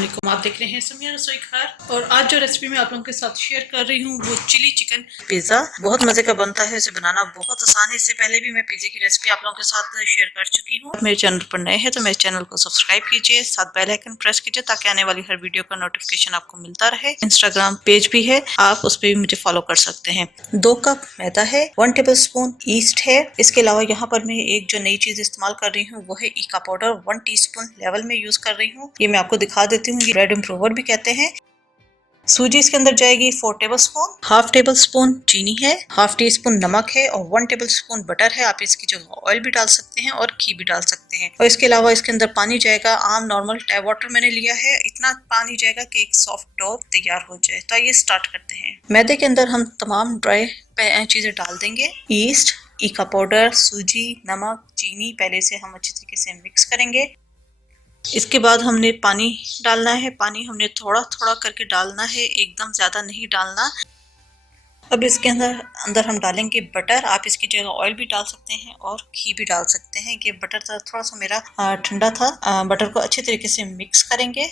वालेकुम, आप देख रहे हैं समिया रसोई घर। और आज जो रेसिपी मैं आप लोगों के साथ शेयर कर रही हूँ वो चिली चिकन पिज्जा। बहुत मजे का बनता है, इसे बनाना बहुत आसान है। इससे पहले भी मैं पिज्जे की रेसिपी आप लोगों के साथ शेयर कर चुकी हूँ। मेरे चैनल पर नए हैं तो मेरे चैनल को सब्सक्राइब कीजिए, साथ बेल आइकन प्रेस कीजिए ताकि आने वाली हर वीडियो का नोटिफिकेशन आपको मिलता रहे। इंस्टाग्राम पेज भी है, आप उस पर भी मुझे फॉलो कर सकते हैं। 2 कप मैदा है, 1 टेबल स्पून ईस्ट है। इसके अलावा यहाँ पर मैं एक जो नई चीज इस्तेमाल कर रही हूँ वो है ईका पाउडर, 1 टीस्पून लेवल में यूज कर रही हूँ। ये मैं आपको दिखा देती हूँ, ये ब्रेड इम्प्रूवर भी कहते हैं। सूजी इसके अंदर जाएगी 4 table spoon, half table spoon चीनी है, हाफ टी स्पून नमक है और 1 टेबल स्पून बटर है। आप इसकी जगह ऑयल भी डाल सकते हैं और घी भी डाल सकते हैं। और इसके अलावा इसके अंदर पानी जाएगा, आम नॉर्मल टैप वाटर मैंने लिया है। इतना पानी जाएगा कि एक सॉफ्ट डो तैयार हो जाए। तो आइए स्टार्ट करते हैं। मैदे के अंदर हम तमाम ड्राई चीजें डाल देंगे। ईस्ट, ईका पाउडर, सूजी, नमक, चीनी पहले से हम अच्छी तरीके से मिक्स करेंगे। इसके बाद हमने पानी डालना है। पानी हमने थोड़ा थोड़ा करके डालना है, एकदम ज्यादा नहीं डालना। अब इसके अंदर अंदर हम डालेंगे बटर। आप इसकी जगह ऑयल भी डाल सकते हैं और घी भी डाल सकते हैं। कि बटर थोड़ा सा मेरा ठंडा था। बटर को अच्छे तरीके से मिक्स करेंगे।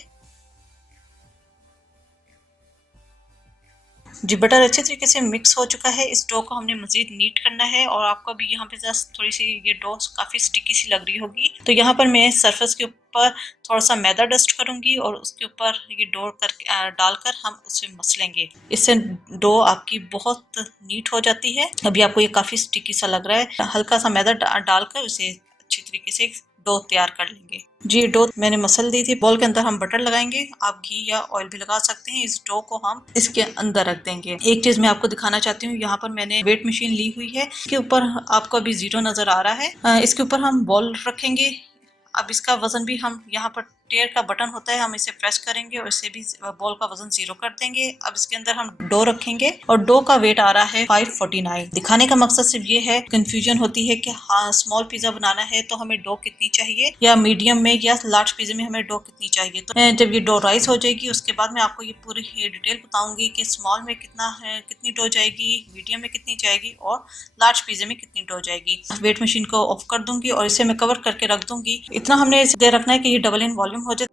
जी, बटर अच्छे तरीके से मिक्स हो चुका है। इस डो को हमने मजीद नीट करना है और आपको भी यहाँ पे जस्ट थोड़ी सी ये डो काफी स्टिकी सी लग रही होगी। तो यहाँ पर मैं सरफेस के ऊपर थोड़ा सा मैदा डस्ट करूंगी और उसके ऊपर ये डो कर डालकर हम उसे मसलेंगे। इससे डो आपकी बहुत नीट हो जाती है। अभी आपको ये काफी स्टिकी सा लग रहा है। हल्का सा मैदा डालकर उसे अच्छी तरीके से डो तैयार कर लेंगे। जी, डो मैंने मसल दी थी। बॉल के अंदर हम बटर लगाएंगे, आप घी या ऑयल भी लगा सकते हैं। इस डो को हम इसके अंदर रख देंगे। एक चीज मैं आपको दिखाना चाहती हूँ, यहाँ पर मैंने वेट मशीन ली हुई है। इसके ऊपर आपको अभी 0 नजर आ रहा है। इसके ऊपर हम बॉल रखेंगे। अब इसका वजन भी हम यहाँ पर टेयर का बटन होता है, हम इसे प्रेस करेंगे और इससे भी बॉल का वजन 0 कर देंगे। अब इसके अंदर हम डो रखेंगे और डो का वेट आ रहा है 549। दिखाने का मकसद सिर्फ ये है, कंफ्यूजन होती है कि हाँ स्मॉल पिज्जा बनाना है तो हमें डो कितनी चाहिए, या मीडियम में या लार्ज पिज्जा में हमें डो कितनी चाहिए। तो जब ये डो राइस हो जाएगी उसके बाद मैं आपको ये पूरी डिटेल बताऊंगी कि स्मॉल में कितना है, कितनी डो जाएगी, मीडियम में कितनी जाएगी और लार्ज पिज्जा में कितनी डो जाएगी। वेट मशीन को ऑफ कर दूंगी और इसे मैं कवर करके रख दूंगी। इतना हमने दे रखना है कि ये डबल इन वॉल्यूम हो जाए।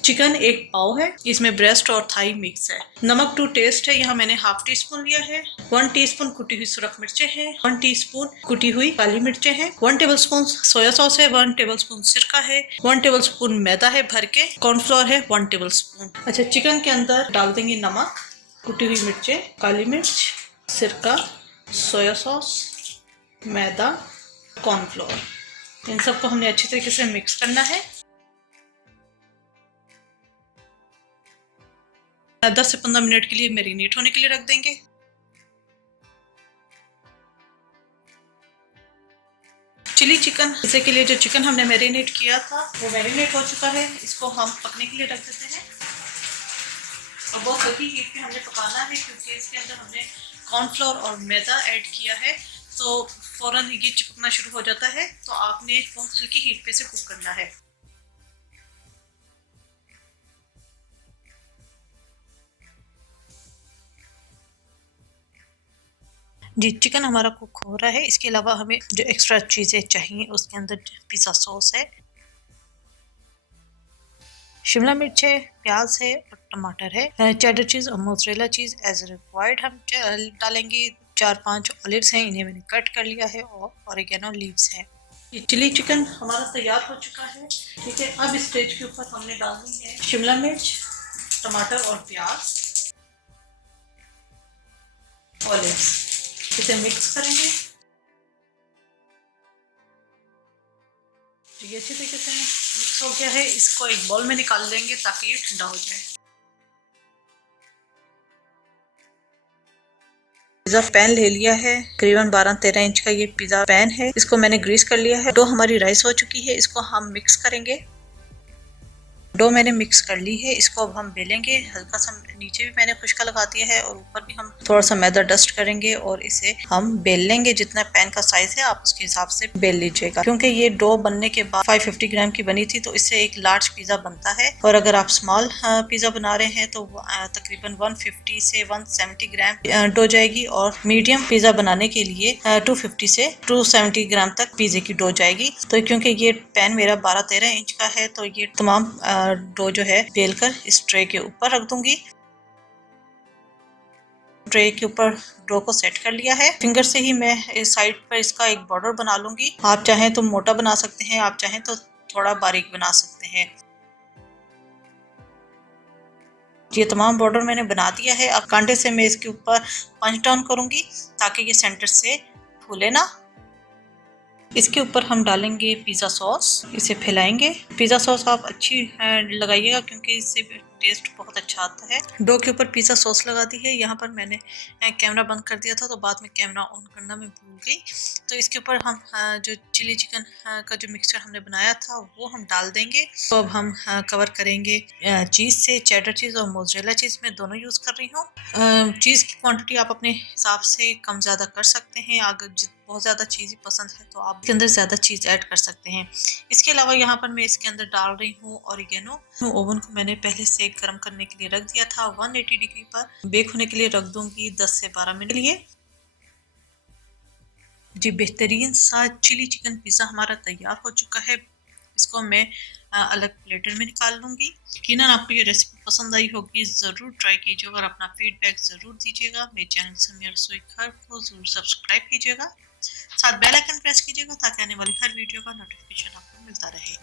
चिकन एक पाव है, इसमें ब्रेस्ट और थाई मिक्स है। नमक टू टेस्ट है, यहाँ मैंने हाफ टी स्पून लिया है। 1 टीस्पून कुटी हुई सुरख मिर्चें हैं, 1 टीस्पून कुटी हुई काली मिर्चें हैं, 1 टेबल स्पून सोया सॉस है, 1 टेबल स्पून सिरका है, 1 टेबल स्पून मैदा है भर के, कॉर्नफ्लोर है 1 टेबल स्पून। अच्छा, चिकन के अंदर डाल देंगे नमक, कुटी हुई मिर्चें, काली मिर्च, सिरका, सोया सॉस, मैदा, कॉर्नफ्लोर। इन सबको हमने अच्छी तरीके से मिक्स करना है। 10 से 15 मिनट के लिए मैरिनेट होने के लिए रख देंगे। चिली चिकन इसे के लिए जो चिकन हमने मैरिनेट किया था वो मैरिनेट हो चुका है। इसको हम पकने के लिए रख देते हैं और बहुत हल्की हीट पे हमने पकाना है, क्योंकि इसके अंदर हमने कॉर्नफ्लोर और मैदा ऐड किया है तो फौरन ये चिपकना शुरू हो जाता है। तो आपने बहुत हल्की हीट पे से कुक करना है। जी, चिकन हमारा कुक हो रहा है। इसके अलावा हमें जो एक्स्ट्रा चीज़ें चाहिए उसके अंदर पिज़्ज़ा सॉस है, शिमला मिर्च है, प्याज है और टमाटर है, चेडर चीज़ और मोज़रेला चीज़ एज रिक्वायर्ड हम डालेंगे। 4-5 ऑलिव्स हैं, इन्हें मैंने कट कर लिया है और ऑरिगेनो लीव्स हैं। ये चिली चिकन हमारा तैयार हो चुका है। ठीक है, अब इस स्टेज के ऊपर हमने डालनी है शिमला मिर्च, टमाटर और प्याज, ऑलिव्स। इसे मिक्स करेंगे। तो ये अच्छी तरीके से मिक्स हो गया है। इसको एक बाउल में निकाल लेंगे ताकि ये ठंडा हो जाए। पिज़्ज़ा पैन ले लिया है, करीबन 12-13 इंच का ये पिज़्ज़ा पैन है। इसको मैंने ग्रीस कर लिया है। डो हमारी राइस हो चुकी है, इसको हम मिक्स करेंगे। डो मैंने मिक्स कर ली है, इसको अब हम बेलेंगे। हल्का सा नीचे भी मैंने खुशका लगा दिया है और ऊपर भी हम थोड़ा सा मैदा डस्ट करेंगे और इसे हम बेल लेंगे। जितना पैन का साइज है आप उसके हिसाब से बेल लीजिएगा, क्योंकि ये डो बनने के बाद 550 ग्राम की बनी थी, तो इससे एक लार्ज पिज्जा बनता है। और अगर आप स्मॉल पिज्जा बना रहे हैं तो तकरीबन 150 से 170 ग्राम डो जाएगी, और मीडियम पिज्जा बनाने के लिए 250 से 270 ग्राम तक पिज्जे की डो जाएगी। तो क्योंकि ये पैन मेरा 12-13 इंच का है, तो ये तमाम डो जो है बेलकर इस ट्रे के ऊपर रख दूंगी। ट्रे के ऊपर डो को सेट कर लिया है। फिंगर से ही मैं इस साइड पर इसका एक बॉर्डर बना लूंगी। आप चाहें तो मोटा बना सकते हैं, आप चाहें तो थोड़ा बारीक बना सकते हैं। ये तमाम बॉर्डर मैंने बना दिया है। अब कांटे से मैं इसके ऊपर पंच डाउन करूंगी ताकि ये सेंटर से फूले ना। इसके ऊपर हम डालेंगे पिज़्ज़ा सॉस, इसे फैलाएंगे। पिज़्ज़ा सॉस आप अच्छी लगाइएगा, क्योंकि इससे टेस्ट बहुत अच्छा आता है। डो के ऊपर पिज़्ज़ा सॉस लगा दी है। यहाँ पर मैंने कैमरा बंद कर दिया था, तो बाद में कैमरा ऑन करना मैं भूल गई। तो इसके ऊपर हम जो चिली चिकन का जो मिक्सचर हमने बनाया था वो हम डाल देंगे। तो अब हम कवर करेंगे चीज़ से। चेडर चीज़ और मोज़रेला चीज़ मैं दोनों यूज़ कर रही हूँ। चीज़ की क्वांटिटी आप अपने हिसाब से कम ज़्यादा कर सकते हैं। अगर बहुत ज़्यादा चीज़ पसंद है तो आप इसके अंदर ज़्यादा चीज़ ऐड कर सकते हैं। इसके अलावा यहाँ पर मैं इसके अंदर डाल रही हूँ ऑरिगेनो। ओवन को मैंने पहले से गर्म करने के लिए रख दिया था। 180 डिग्री पर बेक होने के लिए रख दूंगी 10 से 12 मिनट के लिए। जी, बेहतरीन सा चिली चिकन पिज़्ज़ा हमारा तैयार हो चुका है। इसको मैं अलग प्लेटर में निकाल लूंगी। यकीनन आपको ये रेसिपी पसंद आई होगी, ज़रूर ट्राई कीजिएगा और अपना फीडबैक ज़रूर दीजिएगा। मेरे चैनल समिया रसोई घर को ज़रूर सब्सक्राइब कीजिएगा, साथ बेल आइकन प्रेस कीजिएगा ताकि आने वाली हर वीडियो का नोटिफिकेशन आपको मिलता रहे।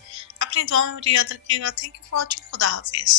अपनी दुआ में मुझे याद रखिएगा। Thank you for watching. खुदा हाफिज़।